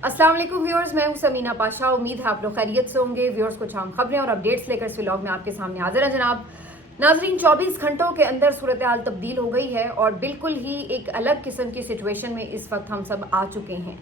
अस्सलाम वालेकुम व्यूअर्स, मैं हूं समीना पाशा। उम्मीद है आप लोग खैरियत से होंगे। व्यूअर्स, कुछ अहम खबरें और अपडेट्स लेकर इस व्लॉग में आपके सामने हाजिर है जनाब। नाजरीन, 24 घंटों के अंदर सूरत हाल तब्दील हो गई है और बिल्कुल ही एक अलग किस्म की सिचुएशन में इस वक्त हम सब आ चुके हैं।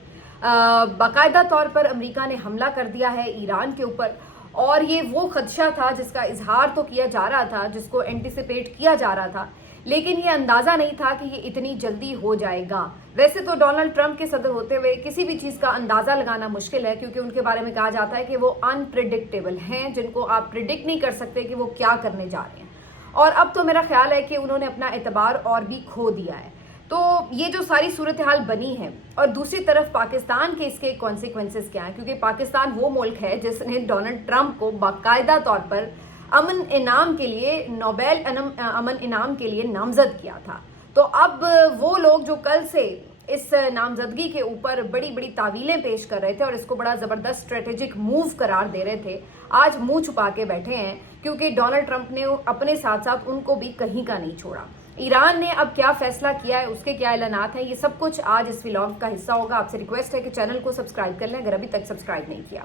बाकायदा तौर पर अमेरिका ने हमला कर दिया है ईरान के ऊपर, और ये वो खदशा था जिसका इजहार तो किया जा रहा था, जिसको एंटिसिपेट किया जा रहा था, लेकिन ये अंदाज़ा नहीं था कि ये इतनी जल्दी हो जाएगा। वैसे तो डोनाल्ड ट्रंप के सदर होते हुए किसी भी चीज़ का अंदाज़ा लगाना मुश्किल है, क्योंकि उनके बारे में कहा जाता है कि वो अनप्रिडिक्टेबल हैं, जिनको आप प्रिडिक्ट नहीं कर सकते कि वो क्या करने जा रहे हैं। और अब तो मेरा ख्याल है कि उन्होंने अपना एतबार और भी खो दिया है। तो ये जो सारी सूरत हाल बनी है, और दूसरी तरफ पाकिस्तान के इसके कॉन्सिक्वेंसेस क्या हैं, क्योंकि पाकिस्तान वो मुल्क है जिसने डोनाल्ड ट्रंप को बाकायदा तौर पर अमन इनाम के लिए, नोबेल अमन इनाम के लिए नामजद किया था। तो अब वो लोग जो कल से इस नामजदगी के ऊपर बड़ी बड़ी तावीलें पेश कर रहे थे और इसको बड़ा ज़बरदस्त स्ट्रेटेजिक मूव करार दे रहे थे, आज मुंह छुपा के बैठे हैं, क्योंकि डोनाल्ड ट्रंप ने अपने साथ साथ उनको भी कहीं का नहीं छोड़ा। ईरान ने अब क्या फैसला किया है, उसके क्या ऐलानात हैं, ये सब कुछ आज इस व्लॉग का हिस्सा होगा। आपसे रिक्वेस्ट है कि चैनल को सब्सक्राइब कर लें अगर अभी तक सब्सक्राइब नहीं किया।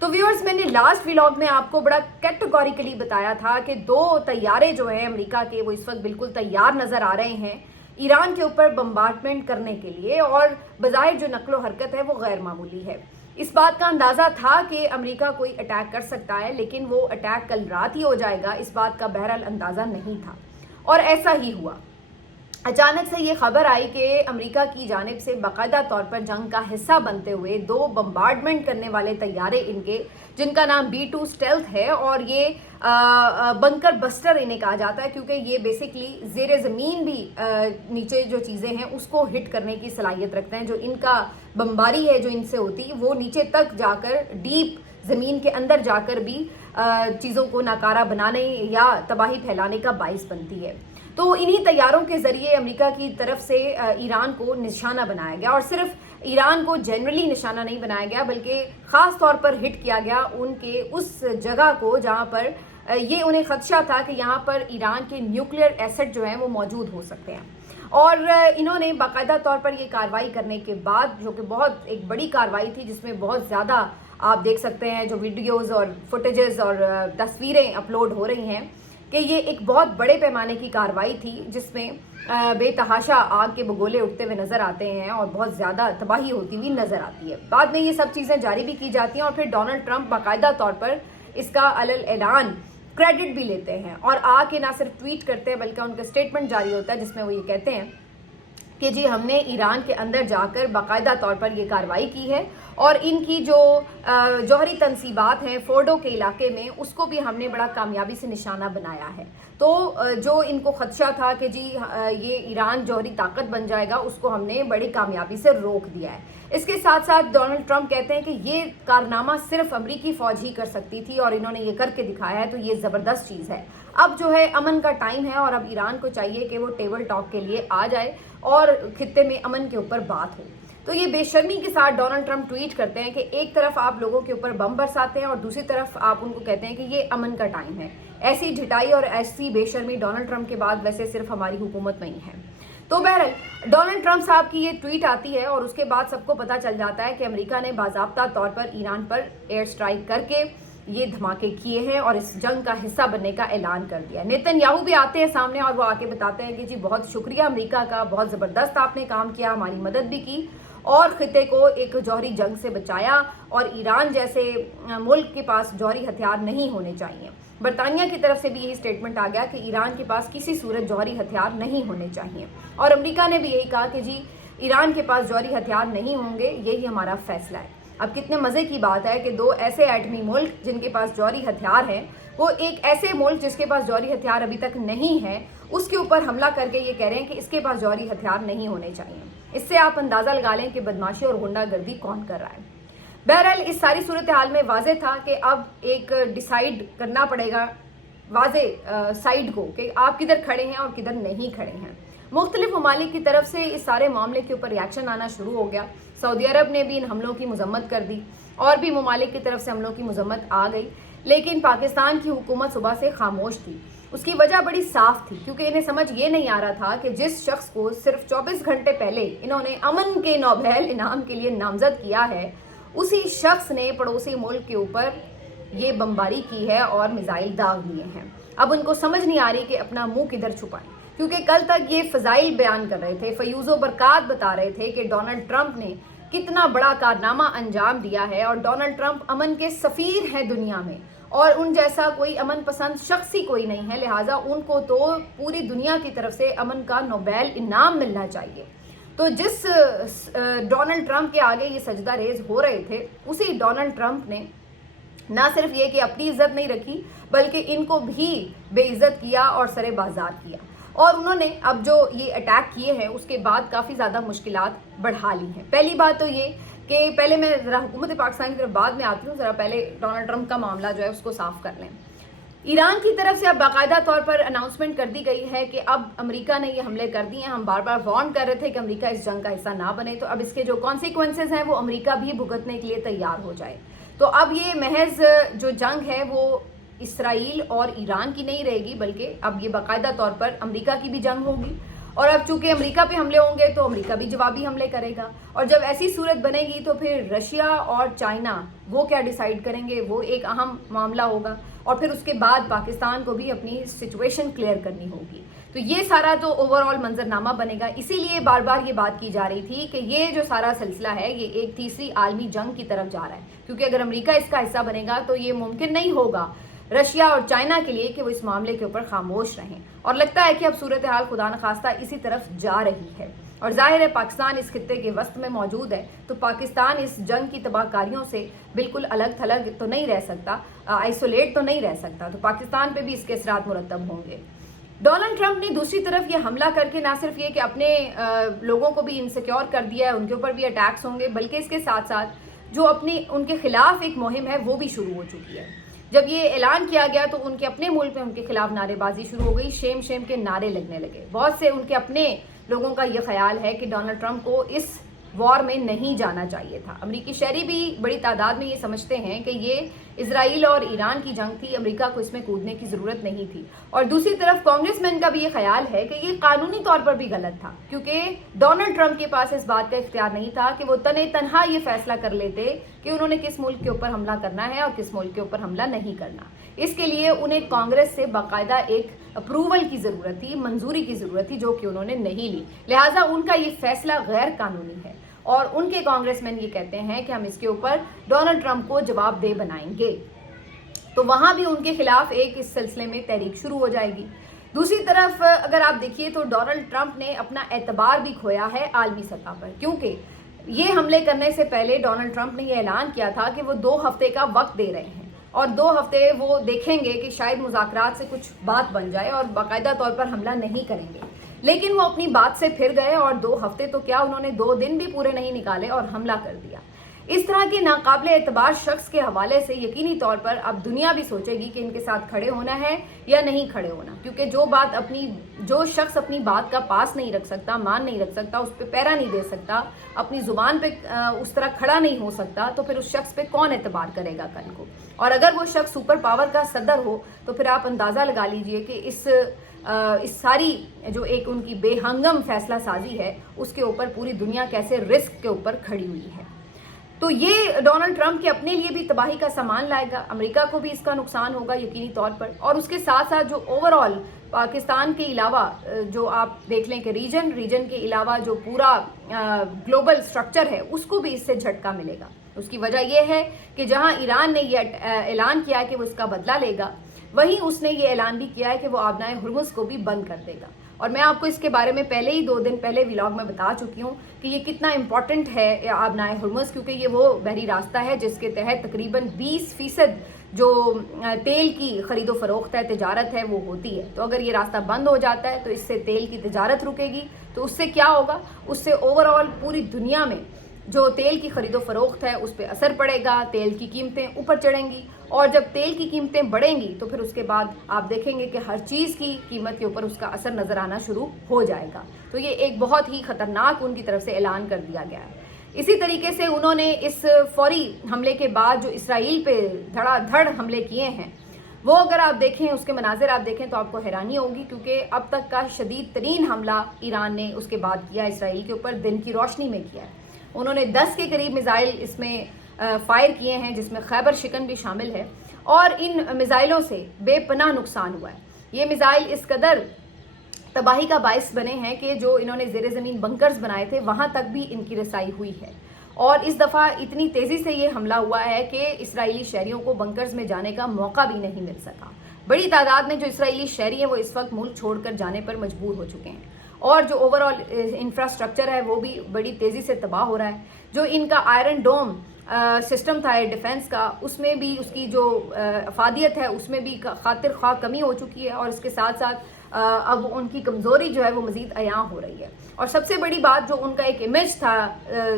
तो व्यूअर्स, मैंने लास्ट व्लॉग में आपको बड़ा कैटेगोरिकली बताया था कि 2 तैयारे जो हैं अमेरिका के, वो इस वक्त बिल्कुल तैयार नजर आ रहे हैं ईरान के ऊपर बम्बार्डमेंट करने के लिए, और बज़ाहिर जो नकलो हरकत है वो गैर मामूली है। इस बात का अंदाज़ा था कि अमेरिका कोई अटैक कर सकता है, लेकिन वो अटैक कल रात ही हो जाएगा, इस बात का बहरहाल अंदाज़ा नहीं था, और ऐसा ही हुआ। अचानक से ये खबर आई कि अमेरिका की जानिब से बाकायदा तौर पर जंग का हिस्सा बनते हुए 2 बम्बार्डमेंट करने वाले तैयारे इनके, जिनका नाम B-2 स्टेल्थ है, और ये बंकर बस्टर इन्हें कहा जाता है, क्योंकि ये बेसिकली ज़ेरे ज़मीन भी नीचे जो चीज़ें हैं उसको हिट करने की सलाहियत रखते हैं। जो इनका बमबारी है जो इनसे होती है, वो नीचे तक जाकर, डीप ज़मीन के अंदर जाकर भी चीज़ों को नाकारा बनाने या तबाही फैलाने का बाइस बनती है। तो इन्हीं तैयारों के ज़रिए अमेरिका की तरफ से ईरान को निशाना बनाया गया, और सिर्फ ईरान को जनरली निशाना नहीं बनाया गया, बल्कि ख़ास तौर पर हिट किया गया उनके उस जगह को जहाँ पर ये उन्हें खदशा था कि यहाँ पर ईरान के न्यूक्लियर एसेट जो हैं वो मौजूद हो सकते हैं। और इन्होंने बाकायदा तौर पर ये कार्रवाई करने के बाद, जो कि बहुत एक बड़ी कार्रवाई थी, जिसमें बहुत ज़्यादा आप देख सकते हैं जो वीडियोज़ और फुटेजेस और तस्वीरें अपलोड हो रही हैं, कि ये एक बहुत बड़े पैमाने की कार्रवाई थी, जिसमें बेतहाशा आग के बगोले उठते हुए नज़र आते हैं और बहुत ज़्यादा तबाही होती हुई नज़र आती है। बाद में ये सब चीज़ें जारी भी की जाती हैं, और फिर डोनाल्ड ट्रंप बाकायदा तौर पर इसका अलल ऐलान क्रेडिट भी लेते हैं, और आके ना सिर्फ ट्वीट करते हैं बल्कि उनका स्टेटमेंट जारी होता है, जिसमें वो ये कहते हैं कि जी हमने ईरान के अंदर जाकर बाकायदा तौर पर ये कार्रवाई की है, और इनकी जो जौहरी तनसीबात हैं फोर्डो के इलाके में, उसको भी हमने बड़ा कामयाबी से निशाना बनाया है। तो जो इनको खदशा था कि जी ये ईरान जौहरी ताकत बन जाएगा, उसको हमने बड़ी कामयाबी से रोक दिया है। इसके साथ साथ डोनाल्ड ट्रंप कहते हैं कि ये कारनामा सिर्फ अमरीकी फ़ौज ही कर सकती थी, और इन्होंने ये करके दिखाया है, तो ये ज़बरदस्त चीज़ है। अब जो है अमन का टाइम है, और अब ईरान को चाहिए कि वो टेबल टॉक के लिए आ जाए और खित्ते में अमन के ऊपर बात हो। तो ये बेशर्मी के साथ डोनाल्ड ट्रंप ट्वीट करते हैं कि एक तरफ आप लोगों के ऊपर बम बरसाते हैं और दूसरी तरफ आप उनको कहते हैं कि ये अमन का टाइम है। ऐसी ढिठाई और ऐसी बेशर्मी डोनाल्ड ट्रंप के बाद वैसे सिर्फ हमारी हुकूमत में ही है। तो बहरहाल डोनाल्ड ट्रंप साहब की ये ट्वीट आती है, और उसके बाद सबको पता चल जाता है कि अमेरिका ने बाज़ाब्ता तौर पर ईरान पर एयर स्ट्राइक करके ये धमाके किए हैं और इस जंग का हिस्सा बनने का ऐलान कर दिया। नेतन्याहू भी आते हैं सामने, और वो आके बताते हैं कि जी बहुत शुक्रिया अमेरिका का, बहुत ज़बरदस्त आपने काम किया, हमारी मदद भी की और खिते को एक जौहरी जंग से बचाया, और ईरान जैसे मुल्क के पास जौहरी हथियार नहीं होने चाहिए। बरतानिया की तरफ से भी यही स्टेटमेंट आ गया कि ईरान के पास किसी सूरत जौहरी हथियार नहीं होने चाहिए, और अमेरिका ने भी यही कहा कि जी ईरान के पास जौहरी हथियार नहीं होंगे, यही हमारा फैसला है। अब कितने मज़े की बात है कि 2 ऐसे एटमी मुल्क जिनके पास जौहरी हथियार हैं, वो एक ऐसे मुल्क जिसके पास जौहरी हथियार अभी तक नहीं है, उसके ऊपर हमला करके ये कह रहे हैं कि इसके पास जौहरी हथियार नहीं होने चाहिए। इससे आप अंदाज़ा लगा लें कि बदमाशी और गुंडागर्दी कौन कर रहा है। बहरहाल इस सारी सूरत हाल में वाजे था कि अब एक डिसाइड करना पड़ेगा वाजे साइड को, कि आप किधर खड़े हैं और किधर नहीं खड़े हैं। मुख्तलिफ ममालिक की तरफ से इस सारे मामले के ऊपर रिएक्शन आना शुरू हो गया। सऊदी अरब ने भी इन हमलों की मजम्मत कर दी, और भी ममालिक की तरफ से हमलों की मजम्मत आ गई, लेकिन पाकिस्तान की हुकूमत सुबह से खामोश थी। اس کی وجہ بڑی صاف تھی، کیونکہ انہیں سمجھ یہ نہیں آ رہا تھا کہ جس شخص کو صرف 24 گھنٹے پہلے انہوں نے امن کے نوبیل انعام کے لیے نامزد کیا ہے، اسی شخص نے پڑوسی ملک کے اوپر یہ بمباری کی ہے اور میزائل داغ دیے ہیں۔ اب ان کو سمجھ نہیں آ رہی کہ اپنا منہ کدھر چھپائیں، کیونکہ کل تک یہ فضائل بیان کر رہے تھے، فیوز و برکات بتا رہے تھے کہ ڈونلڈ ٹرمپ نے کتنا بڑا کارنامہ انجام دیا ہے اور ڈونلڈ ٹرمپ امن کے سفیر ہیں دنیا میں، اور ان جیسا کوئی امن پسند شخص ہی کوئی نہیں ہے، لہٰذا ان کو تو پوری دنیا کی طرف سے امن کا نوبیل انعام ملنا چاہیے۔ تو جس ڈونلڈ ٹرمپ کے آگے یہ سجدہ ریز ہو رہے تھے، اسی ڈونلڈ ٹرمپ نے نہ صرف یہ کہ اپنی عزت نہیں رکھی بلکہ ان کو بھی بے عزت کیا اور سرے بازار کیا، اور انہوں نے اب جو یہ اٹیک کیے ہیں اس کے بعد کافی زیادہ مشکلات بڑھا لی ہیں۔ پہلی بات تو یہ کہ پہلے میں ذرا حکومت پاکستان کی طرف بعد میں آتی ہوں، ذرا پہلے ڈونلڈ ٹرمپ کا معاملہ جو ہے اس کو صاف کر لیں۔ ایران کی طرف سے اب باقاعدہ طور پر اناؤنسمنٹ کر دی گئی ہے کہ اب امریکہ نے یہ حملے کر دیے ہیں، ہم بار بار وارن کر رہے تھے کہ امریکہ اس جنگ کا حصہ نہ بنے، تو اب اس کے جو کانسیکوینسز ہیں وہ امریکہ بھی بھگتنے کے لیے تیار ہو جائے۔ تو اب یہ محض جو جنگ ہے وہ اسرائیل اور ایران کی نہیں رہے گی، بلکہ اب یہ باقاعدہ طور پر امریکہ کی بھی جنگ ہوگی، اور اب چونکہ امریکہ پہ حملے ہوں گے تو امریکہ بھی جوابی حملے کرے گا، اور جب ایسی صورت بنے گی تو پھر رشیا اور چائنا وہ کیا ڈیسائیڈ کریں گے، وہ ایک اہم معاملہ ہوگا، اور پھر اس کے بعد پاکستان کو بھی اپنی سچویشن کلیئر کرنی ہوگی۔ تو یہ سارا تو اوور آل منظرنامہ بنے گا، اسی لیے بار بار یہ بات کی جا رہی تھی کہ یہ جو سارا سلسلہ ہے یہ ایک تیسری عالمی جنگ کی طرف جا رہا ہے، کیونکہ اگر امریکہ اس کا حصہ بنے گا تو یہ ممکن نہیں ہوگا رشیا اور چائنا کے لیے کہ وہ اس معاملے کے اوپر خاموش رہیں، اور لگتا ہے کہ اب صورتحال خدا نخواستہ اسی طرف جا رہی ہے، اور ظاہر ہے پاکستان اس خطے کے وسط میں موجود ہے، تو پاکستان اس جنگ کی تباہ کاریوں سے بالکل الگ تھلگ تو نہیں رہ سکتا، آئسولیٹ تو نہیں رہ سکتا، تو پاکستان پہ بھی اس کے اثرات مرتب ہوں گے۔ ڈونلڈ ٹرمپ نے دوسری طرف یہ حملہ کر کے نہ صرف یہ کہ اپنے لوگوں کو بھی انسیکیور کر دیا ہے، ان کے اوپر بھی اٹیکس ہوں گے، بلکہ اس کے ساتھ ساتھ جو اپنی ان کے خلاف ایک مہم ہے وہ بھی شروع ہو چکی ہے۔ جب یہ اعلان کیا گیا تو ان کے اپنے ملک میں ان کے خلاف نعرے بازی شروع ہو گئی، شیم شیم کے نعرے لگنے لگے۔ بہت سے ان کے اپنے لوگوں کا یہ خیال ہے کہ ڈونلڈ ٹرمپ کو اس وار میں نہیں جانا چاہیے تھا۔ امریکی شہری بھی بڑی تعداد میں یہ سمجھتے ہیں کہ یہ اسرائیل اور ایران کی جنگ تھی، امریکہ کو اس میں کودنے کی ضرورت نہیں تھی، اور دوسری طرف کانگریس مین کا بھی یہ خیال ہے کہ یہ قانونی طور پر بھی غلط تھا، کیونکہ ڈونلڈ ٹرمپ کے پاس اس بات کا اختیار نہیں تھا کہ وہ تنہا یہ فیصلہ کر لیتے کہ انہوں نے کس ملک کے اوپر حملہ کرنا ہے اور کس ملک کے اوپر حملہ نہیں کرنا۔ اس کے لیے انہیں کانگریس سے باقاعدہ ایک اپروول کی ضرورت تھی، منظوری کی ضرورت تھی، جو کہ انہوں نے نہیں لی، لہٰذا ان کا یہ فیصلہ غیر قانونی ہے، اور ان کے کانگریس مین یہ کہتے ہیں کہ ہم اس کے اوپر ڈونلڈ ٹرمپ کو جواب دہ بنائیں گے، تو وہاں بھی ان کے خلاف ایک اس سلسلے میں تحریک شروع ہو جائے گی۔ دوسری طرف اگر آپ دیکھیے تو ڈونلڈ ٹرمپ نے اپنا اعتبار بھی کھویا ہے عالمی سطح پر، کیونکہ یہ حملے کرنے سے پہلے ڈونلڈ ٹرمپ نے یہ اعلان کیا تھا کہ وہ 2 ہفتے کا وقت دے رہے ہیں، اور 2 ہفتے وہ دیکھیں گے کہ شاید مذاکرات سے کچھ بات بن جائے اور باقاعدہ طور پر حملہ نہیں کریں گے، لیکن وہ اپنی بات سے پھر گئے اور 2 ہفتے تو کیا انہوں نے 2 دن بھی پورے نہیں نکالے اور حملہ کر دیا۔ اس طرح کے ناقابل اعتبار شخص کے حوالے سے یقینی طور پر اب دنیا بھی سوچے گی کہ ان کے ساتھ کھڑے ہونا ہے یا نہیں کھڑے ہونا، کیونکہ جو شخص اپنی بات کا پاس نہیں رکھ سکتا، مان نہیں رکھ سکتا، اس پہ پیرا نہیں دے سکتا، اپنی زبان پہ اس طرح کھڑا نہیں ہو سکتا، تو پھر اس شخص پہ کون اعتبار کرے گا کل کو؟ اور اگر وہ شخص سپر پاور کا صدر ہو تو پھر آپ اندازہ لگا لیجئے کہ اس ساری جو ایک ان کی بے ہنگم فیصلہ سازی ہے اس کے اوپر پوری دنیا کیسے رسک کے اوپر کھڑی ہوئی ہے۔ تو یہ ڈونلڈ ٹرمپ کے اپنے لیے بھی تباہی کا سامان لائے گا، امریکہ کو بھی اس کا نقصان ہوگا یقینی طور پر، اور اس کے ساتھ ساتھ جو اوور آل پاکستان کے علاوہ جو آپ دیکھ لیں کہ ریجن کے علاوہ جو پورا گلوبل سٹرکچر ہے اس کو بھی اس سے جھٹکا ملے گا۔ اس کی وجہ یہ ہے کہ جہاں ایران نے یہ اعلان کیا ہے کہ وہ اس کا بدلہ لے گا، وہیں اس نے یہ اعلان بھی کیا ہے کہ وہ آبنائے ہرمز کو بھی بند کر دے گا، اور میں آپ کو اس کے بارے میں پہلے ہی 2 دن پہلے ولاگ میں بتا چکی ہوں کہ یہ کتنا امپورٹنٹ ہے آبنائے ہرمز، کیونکہ یہ وہ بحری راستہ ہے جس کے تحت تقریباً 20% جو تیل کی خرید و فروخت ہے، تجارت ہے، وہ ہوتی ہے۔ تو اگر یہ راستہ بند ہو جاتا ہے تو اس سے تیل کی تجارت رکے گی، تو اس سے کیا ہوگا؟ اس سے اوور آل پوری دنیا میں جو تیل کی خرید و فروخت ہے اس پہ اثر پڑے گا، تیل کی قیمتیں اوپر چڑھیں گی، اور جب تیل کی قیمتیں بڑھیں گی تو پھر اس کے بعد آپ دیکھیں گے کہ ہر چیز کی قیمت کے اوپر اس کا اثر نظر آنا شروع ہو جائے گا۔ تو یہ ایک بہت ہی خطرناک ان کی طرف سے اعلان کر دیا گیا ہے۔ اسی طریقے سے انہوں نے اس فوری حملے کے بعد جو اسرائیل پہ دھڑا دھڑ حملے کیے ہیں، वो अगर आप देखें, उसके मनाजिर आप देखें तो आपको हैरानी होगी, क्योंकि अब तक का शदीद तरीन हमला ईरान ने उसके बाद किया इसराइल के ऊपर, दिन की रोशनी में किया है। उन्होंने 10 के करीब मिज़ाइल इसमें फायर किए हैं, जिसमें खैबर शिकन भी शामिल है, और इन मिज़ाइलों से बेपनाह नुकसान हुआ है। ये मिज़ाइल इस कदर तबाही का बायस बने हैं कि जो इन्होंने ज़ेर ज़मीन बंकर्स बनाए थे वहाँ तक भी इनकी रसाई हुई है। और इस दफ़ा इतनी तेज़ी से ये हमला हुआ है कि इसराइली शहरियों को बंकर्स में जाने का मौका भी नहीं मिल सका। बड़ी तादाद में जो इसराइली शहरी हैं वो इस वक्त मुल्क छोड़कर जाने पर मजबूर हो चुके हैं, और जो ओवरऑल इंफ्रास्ट्रक्चर है वो भी बड़ी तेज़ी से तबाह हो रहा है। जो इनका आयरन डोम सिस्टम था डिफेंस का, उसमें भी उसकी जो अफादियत है उसमें भी खातिर ख्वाह कमी हो चुकी है, और इसके साथ साथ अब उनकी कमज़ोरी जो है वो मज़ीद अयां हो रही है। और सबसे बड़ी बात, जो उनका एक इमेज था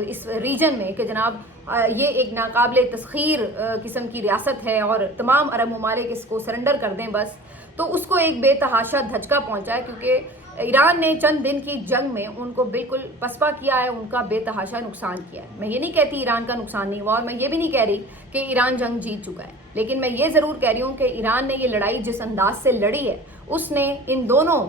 इस रीजन में कि जनाब ये एक नाकाबिल तस्खीर किस्म की रियासत है और तमाम अरब ममालिक इसको सरेंडर कर दें बस, तो उसको एक बेतहाशा धचका पहुंचा है, क्योंकि ईरान ने चंद दिन की जंग में उनको बिल्कुल पसपा किया है, उनका बेतहाशा नुकसान किया है। मैं ये नहीं कहती ईरान का नुकसान नहीं हुआ, और मैं ये भी नहीं कह रही कि ईरान जंग जीत चुका है, लेकिन मैं ये ज़रूर कह रही हूँ कि ईरान ने ये लड़ाई जिस अंदाज से लड़ी है, उसने इन दोनों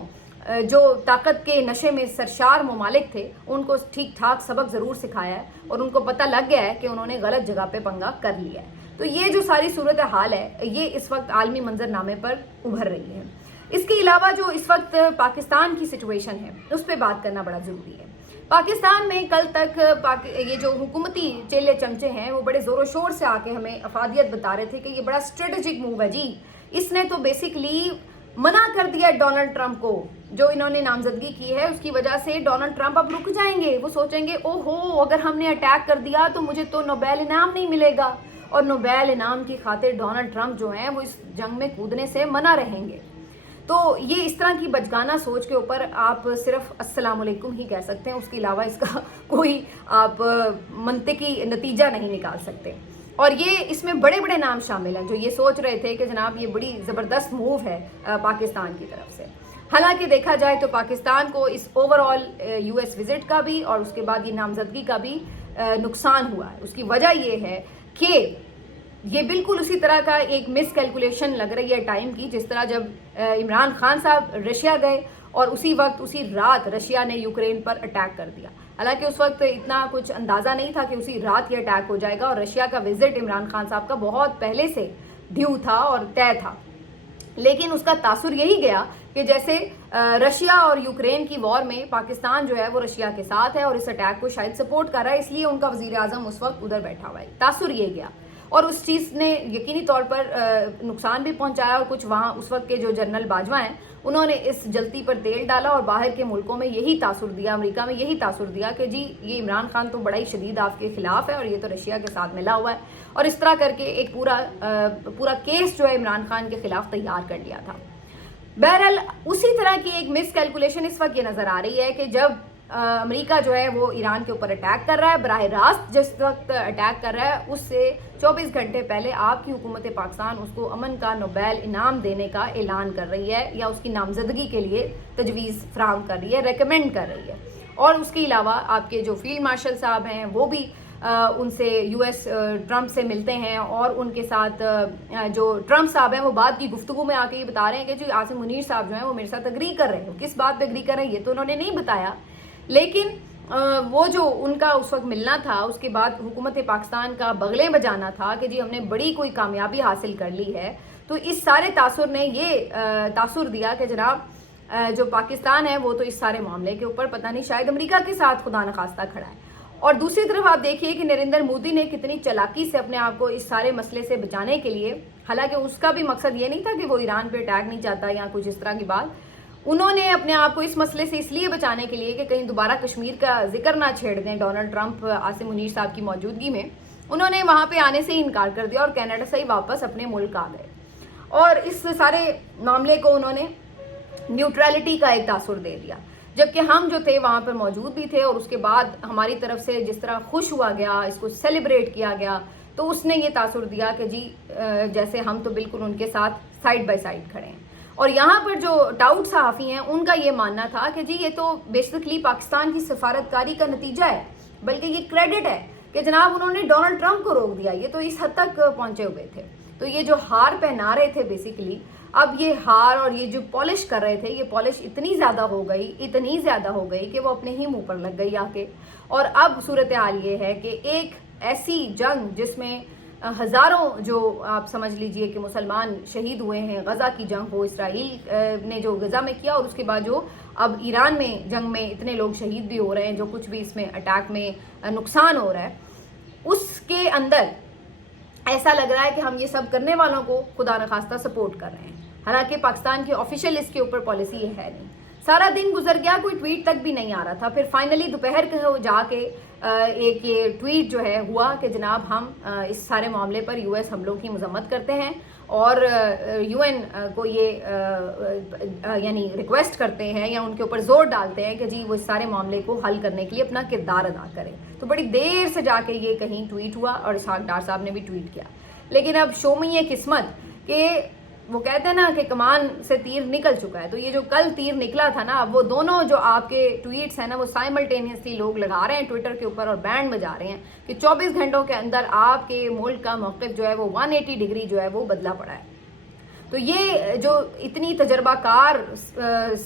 जो ताकत के नशे में सरशार ममालिक थे उनको ठीक ठाक सबक ज़रूर सिखाया है, और उनको पता लग गया है कि उन्होंने गलत जगह पे पंगा कर लिया है। तो ये जो सारी सूरत हाल है ये इस वक्त आलमी मंजरनामे पर उभर रही है। इसके अलावा जो इस वक्त पाकिस्तान की सिचुएशन है उस पर बात करना बड़ा ज़रूरी है। पाकिस्तान में कल तक ये जो हुकूमती चेले चमचे हैं वो बड़े ज़ोरों शोर से आके हमें अफादियत बता रहे थे कि ये बड़ा स्ट्रेटेजिक मूव है जी, इसने तो बेसिकली मना कर दिया डोनाल्ड ट्रंप को, जो इन्होंने नामजदगी की है उसकी वजह से डोनाल्ड ट्रंप अब रुक जाएंगे। वो सोचेंगे ओहो अगर हमने अटैक कर दिया तो मुझे तो नोबेल इनाम नहीं मिलेगा, और नोबेल इनाम की खातिर डोनाल्ड ट्रंप जो हैं वो इस जंग में कूदने से मना रहेंगे। तो ये इस तरह की बचगाना सोच के ऊपर आप सिर्फ अस्सलाम वालेकुम ही कह सकते हैं, उसके अलावा इसका कोई आप मंतिकी नतीजा नहीं निकाल सकते। और ये इसमें बड़े बड़े नाम शामिल हैं जो ये सोच रहे थे कि जनाब ये बड़ी ज़बरदस्त मूव है पाकिस्तान की तरफ से। हालांकि देखा जाए तो पाकिस्तान को इस ओवरऑल यूएस विजिट का भी और उसके बाद ये नामजदगी का भी नुकसान हुआ है। उसकी वजह ये है कि ये बिल्कुल उसी तरह का एक मिस कैलकुलेशन लग रही है टाइम की, जिस तरह जब इमरान खान साहब रशिया गए और उसी वक्त उसी रात रशिया ने यूक्रेन पर अटैक कर दिया। हालांकि उस वक्त इतना कुछ अंदाज़ा नहीं था कि उसी रात ये अटैक हो जाएगा, और रशिया का विजिट इमरान खान साहब का बहुत पहले से ड्यू था और तय था। लेकिन उसका तासुर यही गया कि जैसे रशिया और यूक्रेन की वॉर में पाकिस्तान जो है वो रशिया के साथ है और इस अटैक को शायद सपोर्ट कर रहा है, इसलिए उनका वज़ीर आज़म उस वक्त उधर बैठा हुआ है। तासुर ये गया, और उस चीज़ ने यकीनी तौर पर नुकसान भी पहुंचाया, और कुछ वहाँ उस वक्त के जो जनरल बाजवा हैं उन्होंने इस जलती पर तेल डाला, और बाहर के मुल्कों में यही तासुर दिया, अमेरिका में यही तासुर दिया कि जी ये इमरान खान तो बड़ा ही शदीद आपके खिलाफ है और ये तो रशिया के साथ मिला हुआ है, और इस तरह करके एक पूरा केस जो है इमरान खान के खिलाफ तैयार कर लिया था। बहरहाल उसी तरह की एक मिस कैलकुलेशन इस वक्त ये नज़र आ रही है कि जब अमेरिका जो है वो ईरान के ऊपर अटैक कर रहा है, बराह रास्त जिस वक्त अटैक कर रहा है उससे 24 घंटे पहले आपकी हुकूमत पाकिस्तान उसको अमन का नोबेल इनाम देने का ऐलान कर रही है, या उसकी नामजदगी के लिए तजवीज़ फराहम कर रही है, रेकमेंड कर रही है। और उसके अलावा आपके जो फील्ड मार्शल साहब हैं वो भी उनसे यूएस ट्रंप से मिलते हैं, और उनके साथ जो ट्रंप साहब हैं वो बात की गुफ्तगू में आके ये बता रहे हैं कि जो आसिम मुनीर साहब जो हैं वो मेरे साथ अग्री कर रहे हैं। किस बात पे अग्री कर रहे हैं ये तो उन्होंने नहीं बताया, लेकिन वो जो उनका उस वक्त मिलना था उसके बाद हुकूमत पाकिस्तान का बगले बजाना था कि जी हमने बड़ी कोई कामयाबी हासिल कर ली है। तो इस सारे तासुर ने ये तासुर दिया कि जनाब जो पाकिस्तान है वो तो इस सारे मामले के ऊपर पता नहीं शायद अमेरिका के साथ खुदा न खास्ता खड़ा है। और दूसरी तरफ आप देखिए कि नरेंद्र मोदी ने कितनी चालाकी से अपने आप को इस सारे मसले से बचाने के लिए, हालांकि उसका भी मकसद ये नहीं था कि वो ईरान पे अटैक नहीं चाहता या कुछ इस तरह की बात, उन्होंने अपने आप को इस मसले से इसलिए बचाने के लिए कि कहीं दोबारा कश्मीर का जिक्र ना छेड़ दें डोनाल्ड ट्रंप आसिम मुनीर साहब की मौजूदगी में, उन्होंने वहाँ पे आने से ही इनकार कर दिया और कनाडा से ही वापस अपने मुल्क आ गए। और इस सारे मामले को उन्होंने न्यूट्रलिटी का एक तासुर दे दिया, जबकि हम जो थे वहाँ पर मौजूद भी थे, और उसके बाद हमारी तरफ से जिस तरह खुश हुआ गया, इसको सेलिब्रेट किया गया, तो उसने ये तासुर दिया कि जी जैसे हम तो बिल्कुल उनके साथ साइड बाय साइड खड़े हैं। और यहाँ पर जो टाउट सहाफ़ी हैं उनका ये मानना था कि जी ये तो बेसिकली पाकिस्तान की सफारतकारी का नतीजा है, बल्कि ये क्रेडिट है कि जनाब उन्होंने डोनाल्ड ट्रंप को रोक दिया, ये तो इस हद तक पहुँचे हुए थे। تو یہ جو ہار پہنا رہے تھے بیسیکلی، اب یہ ہار اور یہ جو پالش کر رہے تھے، یہ پالش اتنی زیادہ ہو گئی کہ وہ اپنے ہی منہ پر لگ گئی آ کے. اور اب صورتحال یہ ہے کہ ایک ایسی جنگ جس میں ہزاروں جو آپ سمجھ لیجئے کہ مسلمان شہید ہوئے ہیں، غزہ کی جنگ ہو، اسرائیل نے جو غزہ میں کیا، اور اس کے بعد جو اب ایران میں جنگ میں اتنے لوگ شہید بھی ہو رہے ہیں، جو کچھ بھی اس میں اٹیک میں نقصان ہو رہا ہے، اس کے اندر ایسا لگ رہا ہے کہ ہم یہ سب کرنے والوں کو خدا نخواستہ سپورٹ کر رہے ہیں. حالانکہ پاکستان کی آفیشیل اس کے اوپر پالیسی یہ ہے نہیں. سارا دن گزر گیا، کوئی ٹویٹ تک بھی نہیں آ رہا تھا. پھر فائنلی دوپہر کو جا کے ایک یہ ٹویٹ جو ہے ہوا کہ جناب ہم اس سارے معاملے پر یو ایس حملوں کی مذمت کرتے ہیں اور یو این کو یہ یعنی ریکویسٹ کرتے ہیں یا ان کے اوپر زور ڈالتے ہیں کہ جی وہ اس سارے معاملے کو حل کرنے کے لیے اپنا کردار ادا کریں. تو بڑی دیر سے جا کے یہ کہیں ٹویٹ ہوا اور اسحاق ڈار صاحب نے بھی ٹویٹ کیا. لیکن اب شو میں یہ قسمت کہ وہ کہتے ہیں نا کہ کمان سے تیر نکل چکا ہے. تو یہ جو کل تیر نکلا تھا نا، اب وہ دونوں جو آپ کے ٹویٹس ہیں نا، وہ سائملٹینیسلی لوگ لگا رہے ہیں ٹویٹر کے اوپر اور بینڈ بجا رہے ہیں کہ 24 گھنٹوں کے اندر آپ کے ملک کا موقف جو ہے وہ 180 ڈگری جو ہے وہ بدلا پڑا ہے. تو یہ جو اتنی تجربہ کار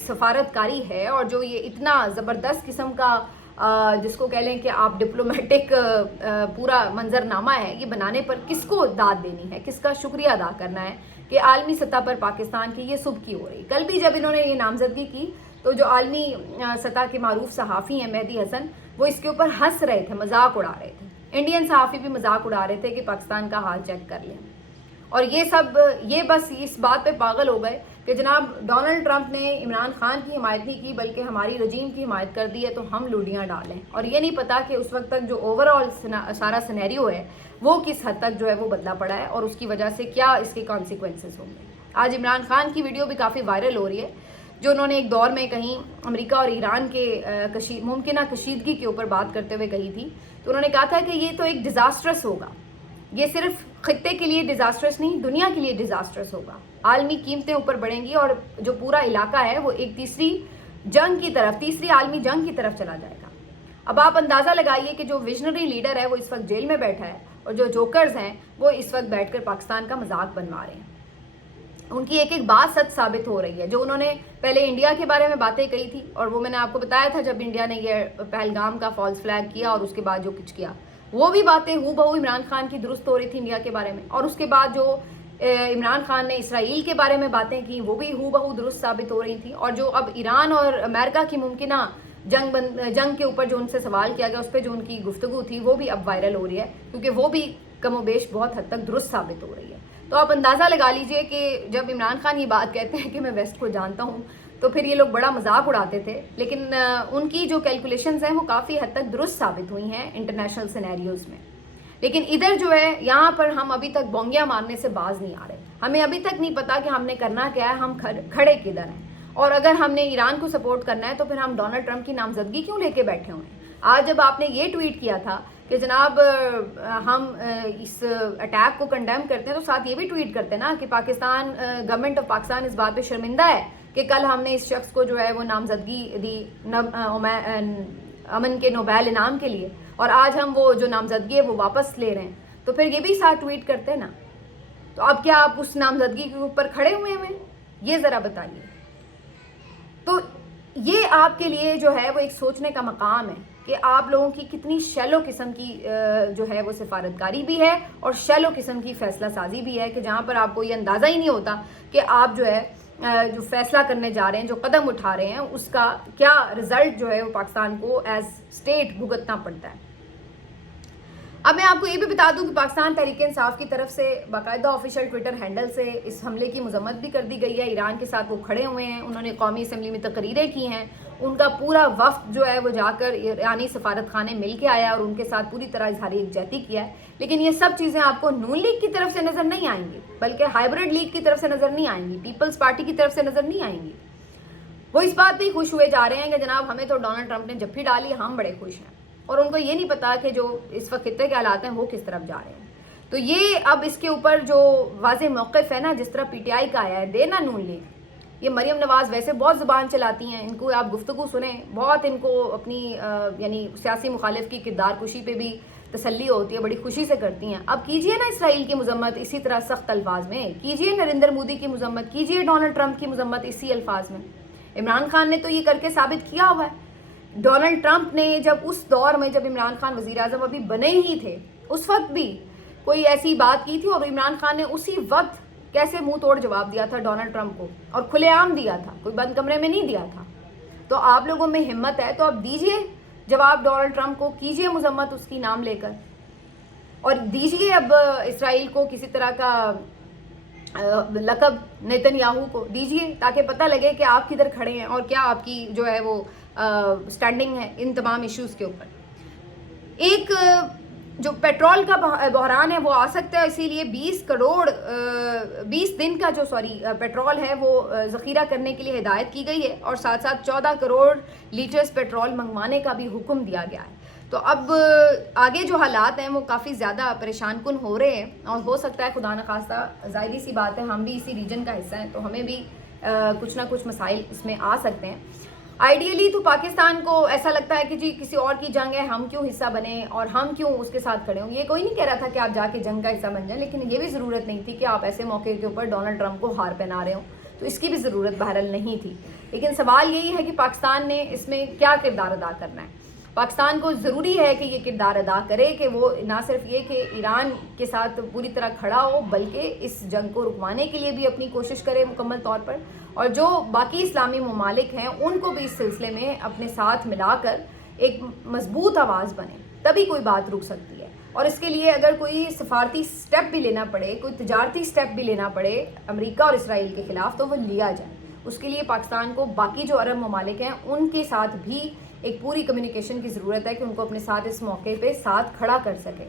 سفارتکاری ہے اور جو یہ اتنا زبردست قسم کا جس کو کہہ لیں کہ آپ ڈپلومیٹک پورا منظرنامہ ہے، یہ بنانے پر کس کو داد دینی ہے، کس کا شکریہ ادا کرنا ہے کہ عالمی سطح پر پاکستان کی یہ صبح ہو رہی. کل بھی جب انہوں نے یہ نامزدگی کی تو جو عالمی سطح کے معروف صحافی ہیں مہدی حسن، وہ اس کے اوپر ہنس رہے تھے، مذاق اڑا رہے تھے. انڈین صحافی بھی مذاق اڑا رہے تھے کہ پاکستان کا حال چیک کر لیں. اور یہ بس اس بات پہ پاگل ہو گئے کہ جناب ڈونلڈ ٹرمپ نے عمران خان کی حمایت نہیں کی بلکہ ہماری رجیم کی حمایت کر دی ہے، تو ہم لوڈیاں ڈالیں. اور یہ نہیں پتا کہ اس وقت تک جو اوور آل سارا سینیریو ہے وہ کس حد تک جو ہے وہ بدلا پڑا ہے اور اس کی وجہ سے کیا اس کے کانسیکوینسز ہوں گے. آج عمران خان کی ویڈیو بھی کافی وائرل ہو رہی ہے، جو انہوں نے ایک دور میں کہیں امریکہ اور ایران کے ممکنہ کشیدگی کے اوپر بات کرتے ہوئے کہی تھی. تو انہوں نے کہا تھا کہ یہ تو ایک ڈیزاسٹرس ہوگا، یہ صرف خطے کے لیے ڈیزاسٹرس نہیں، دنیا کے لیے ڈیزاسٹرس ہوگا. عالمی قیمتیں اوپر بڑھیں گی اور جو پورا علاقہ ہے وہ ایک تیسری عالمی جنگ کی طرف چلا جائے گا. اب آپ اندازہ لگائیے کہ جو ویژنری لیڈر ہے وہ اس وقت جیل میں بیٹھا ہے اور جو جوکرز ہیں وہ اس وقت بیٹھ کر پاکستان کا مذاق بنوا رہے ہیں. ان کی ایک ایک بات سچ ثابت ہو رہی ہے. جو انہوں نے پہلے انڈیا کے بارے میں باتیں کہی تھی، اور وہ میں نے آپ کو بتایا تھا جب انڈیا نے یہ پہلگام کا فالس فلیگ کیا اور اس کے بعد جو کچھ کیا، وہ بھی باتیں ہو بہو عمران خان کی درست ہو رہی تھی انڈیا کے بارے میں. اور اس کے بعد جو عمران خان نے اسرائیل کے بارے میں باتیں کی وہ بھی ہو بہو درست ثابت ہو رہی تھیں. اور جو اب ایران اور امریکہ کی ممکنہ جنگ کے اوپر جو ان سے سوال کیا گیا، اس پہ جو ان کی گفتگو تھی وہ بھی اب وائرل ہو رہی ہے، کیونکہ وہ بھی کم و بیش بہت حد تک درست ثابت ہو رہی ہے. تو آپ اندازہ لگا لیجئے کہ جب عمران خان یہ بات کہتے ہیں کہ میں ویسٹ کو جانتا ہوں، تو پھر یہ لوگ بڑا مذاق اڑاتے تھے. لیکن ان کی جو کیلکولیشنز ہیں وہ کافی حد تک درست ثابت ہوئی ہیں انٹرنیشنل سینیریوز میں. لیکن ادھر جو ہے یہاں پر ہم ابھی تک بونگیاں مارنے سے باز نہیں آ رہے. ہمیں ابھی تک نہیں پتا کہ ہم نے کرنا کیا ہے، ہم کھڑے کدھر ہیں. اور اگر ہم نے ایران کو سپورٹ کرنا ہے تو پھر ہم ڈونلڈ ٹرمپ کی نامزدگی کیوں لے کے بیٹھے ہوئے ہیں؟ آج جب آپ نے یہ ٹویٹ کیا تھا کہ جناب ہم اس اٹیک کو کنڈیم کرتے ہیں، تو ساتھ یہ بھی ٹویٹ کرتے ہیں نا کہ پاکستان گورنمنٹ آف پاکستان اس بات پہ شرمندہ ہے کہ کل ہم نے اس شخص کو جو ہے وہ نامزدگی دی امن کے نوبیل انعام کے لیے، اور آج ہم وہ جو نامزدگی ہے وہ واپس لے رہے ہیں. تو پھر یہ بھی ساتھ ٹویٹ کرتے ہیں نا. تو اب کیا آپ اس نامزدگی کے اوپر کھڑے ہوئے ہیں؟ یہ ذرا بتائیے. تو یہ آپ کے لیے جو ہے وہ ایک سوچنے کا مقام ہے کہ آپ لوگوں کی کتنی شیلو قسم کی جو ہے وہ سفارتکاری بھی ہے اور شیلو قسم کی فیصلہ سازی بھی ہے، کہ جہاں پر آپ کو یہ اندازہ ہی نہیں ہوتا کہ آپ جو ہے جو فیصلہ کرنے جا رہے ہیں، جو قدم اٹھا رہے ہیں، اس کا کیا رزلٹ جو ہے وہ پاکستان کو ایز اسٹیٹ بھگتنا پڑتا ہے. اب میں آپ کو یہ بھی بتا دوں کہ پاکستان تحریک انصاف کی طرف سے باقاعدہ آفیشیل ٹویٹر ہینڈل سے اس حملے کی مذمت بھی کر دی گئی ہے. ایران کے ساتھ وہ کھڑے ہوئے ہیں، انہوں نے قومی اسمبلی میں تقریریں کی ہیں، ان کا پورا وفد جو ہے وہ جا کر ایرانی سفارت خانے مل کے آیا اور ان کے ساتھ پوری طرح اظہار یکجہتی کیا ہے. لیکن یہ سب چیزیں آپ کو نون لیگ کی طرف سے نظر نہیں آئیں گی، بلکہ ہائیبرڈ لیگ کی طرف سے نظر نہیں آئیں گی، پیپلز پارٹی کی طرف سے نظر نہیں آئیں گی. وہ اس بات پہ ہی خوش ہوئے جا رہے ہیں کہ جناب ہمیں تو ڈونلڈ ٹرمپ نے جپھی ڈالی، ہم بڑے خوش ہیں. اور ان کو یہ نہیں پتا کہ جو اس وقت خطے کے حالات ہیں وہ کس طرف جا رہے ہیں. تو یہ اب اس کے اوپر جو واضح موقف ہے نا، جس طرح پی ٹی آئی کا آیا ہے، دینا نون لیگ. یہ مریم نواز ویسے بہت زبان چلاتی ہیں، ان کو آپ گفتگو سنیں، بہت ان کو اپنی یعنی سیاسی مخالف کی کردار کشی پہ بھی तसल्ली होती है, बड़ी खुशी से करती हैं। अब कीजिए ना इसराइल की मजम्मत इसी तरह सख्त अल्फाज में, कीजिए नरेंद्र मोदी की मजम्मत, कीजिए डोनाल्ड ट्रंप की मजम्मत इसी अल्फाज में। इमरान खान ने तो ये करके साबित किया हुआ है। डोनाल्ड ट्रंप ने जब उस दौर में जब इमरान खान वज़ीर आज़म अभी बने ही थे, उस वक्त भी कोई ऐसी बात की थी और इमरान खान ने उसी वक्त कैसे मुंह तोड़ जवाब दिया था डोनाल्ड ट्रंप को, और खुलेआम दिया था, कोई बंद कमरे में नहीं दिया था। तो आप लोगों में हिम्मत है तो अब दीजिए जवाब डोनाल्ड ट्रंप को, कीजिए मजम्मत उसकी नाम लेकर, और दीजिए अब इसराइल को किसी तरह का लक़ब नेतन्याहू को दीजिए, ताकि पता लगे कि आप किधर खड़े हैं और क्या आपकी जो है वो स्टैंडिंग है इन तमाम इश्यूज़ के ऊपर। एक जो पेट्रोल का बहरान है वो आ सकता है, इसीलिए 20 दिन का जो पेट्रोल है वो ज़ख़ीरा करने के लिए हिदायत की गई है, और साथ साथ 14 करोड़ लीटर्स पेट्रोल मंगवाने का भी हुक्म दिया गया है। तो अब आगे जो हालात हैं वो काफ़ी ज़्यादा परेशान कुन हो रहे हैं, और हो सकता है खुदा न खास्ता, ज़ाहिर सी बात है हम भी इसी रीजन का हिस्सा हैं तो हमें भी कुछ ना कुछ मसाइल इसमें आ सकते हैं। आइडियली तो पाकिस्तान को ऐसा लगता है कि जी किसी और की जंग है, हम क्यों हिस्सा बने और हम क्यों उसके साथ खड़े हों। ये कोई नहीं कह रहा था कि आप जाके जंग का हिस्सा बन जाएं, लेकिन ये भी ज़रूरत नहीं थी कि आप ऐसे मौके के ऊपर डोनाल्ड ट्रंप को हार पहना रहे हो, तो इसकी भी ज़रूरत बहरहाल नहीं थी। लेकिन सवाल यही है कि पाकिस्तान ने इसमें क्या किरदार अदा करना है। पाकिस्तान को ज़रूरी है कि ये किरदार अदा करे कि वो ना सिर्फ ये कि ईरान के साथ पूरी तरह खड़ा हो, बल्कि इस जंग को रुकवाने के लिए भी अपनी कोशिश करे मुकम्मल तौर पर, और जो बाकी इस्लामी ममालिक हैं उनको भी इस सिलसिले में अपने साथ मिलाकर एक मजबूत आवाज़ बने, तभी कोई बात रुक सकती है। और इसके लिए अगर कोई सफारती स्टेप भी लेना पड़े, कोई तजारती स्टेप भी लेना पड़े अमेरिका और इसराइल के ख़िलाफ़, तो वो लिया जाए। उसके लिए पाकिस्तान को बाकी जो अरब ममालिक हैं उनके साथ भी एक पूरी कम्युनिकेशन की ज़रूरत है कि उनको अपने साथ इस मौके पे साथ खड़ा कर सके,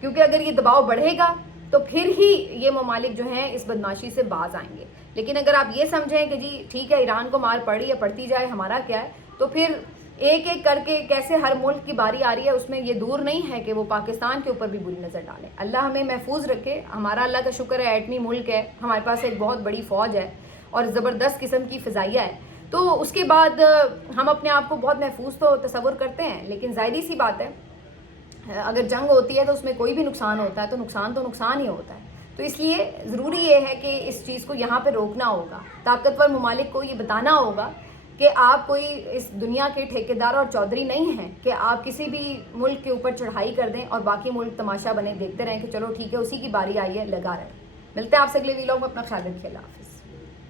क्योंकि अगर ये दबाव बढ़ेगा तो फिर ही ये ममालिक जो हैं इस बदमाशी से बाज आएंगे। लेकिन अगर आप ये समझें कि जी ठीक है ईरान को मार पड़ी या पड़ती जाए, हमारा क्या है, तो फिर एक एक करके कैसे हर मुल्क की बारी आ रही है, उसमें ये दूर नहीं है कि वो पाकिस्तान के ऊपर भी बुरी नज़र डालें। अल्लाह हमें महफूज रखे। हमारा अल्लाह का शुक्र है एटमी मुल्क है, हमारे पास एक बहुत बड़ी फ़ौज है और ज़बरदस्त किस्म की फ़िज़ाइया है, तो उसके बाद हम अपने आप को बहुत महफूज तो तसव्वुर करते हैं। लेकिन ज़ाहिर सी बात है अगर जंग होती है तो उसमें कोई भी नुकसान होता है तो नुकसान ही होता है। तो इसलिए ज़रूरी ये है कि इस चीज़ को यहाँ पे रोकना होगा, ताकतवर ममालिक को ये बताना होगा कि आप कोई इस दुनिया के ठेकेदार और चौधरी नहीं हैं कि आप किसी भी मुल्क के ऊपर चढ़ाई कर दें और बाकी मुल्क तमाशा बने देखते रहें कि चलो ठीक है उसी की बारी आई है, लगा रहे। मिलते हैं आपसे अगले वीडियो में, अपना ख्याल रखिए। अल्लाह हाफ़िज़।